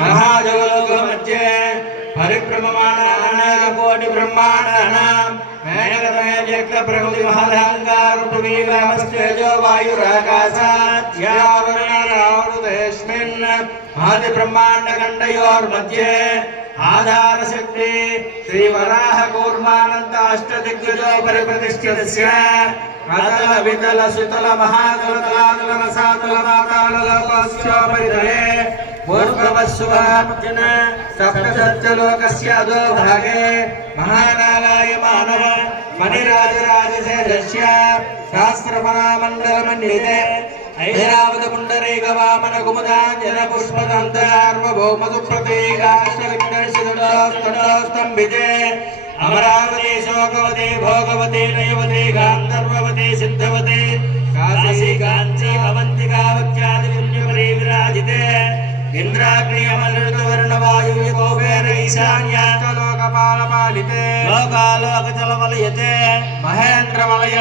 महाजगलोक मध्ये परिभ्रममाणानां कोटि ब्रह्माण्डानां मेघमय व्यक्त प्रकृति महाअहंकार पृथ्वी वामस्तेजो वायुराकाशात् यावरुणरावृतेस्मिन् आदि ब्रह्मांड खण्डयोर्मध्ये आधार शक्ति श्री वराह कूर्मानंद अष्टदिग्गजो परिप्रतिष्ठितस्य अतल वितल सुतल महातल तलातल रसातल माताल लोकस्य परिधये पूर्ववस्सुवार्जन सप्तसत्यलोकस्य अधो भागे महानागाय मानव मणिराजराजशेषस्य सहस्रमहामण्डलमण्डिते ऐरावत पुण्डरीक वामन कुमुदाञ्जन पुष्पदन्तार्वभौमसुप्रतीकाष्टलिङ्गस्तम्भिते अमरावती शोकवती भोगवती नैवती गान्धर्ववती सिद्धवती काशी काञ्ची अवन्तिका वक्त्यादि पुण्यपरी विराजिते इंद्राग्नि अमलृतवर्णवायुकुबेर ईशान्याश्च लोकपालपालिते लोकालोकजलवलयते महेन्द्रवलय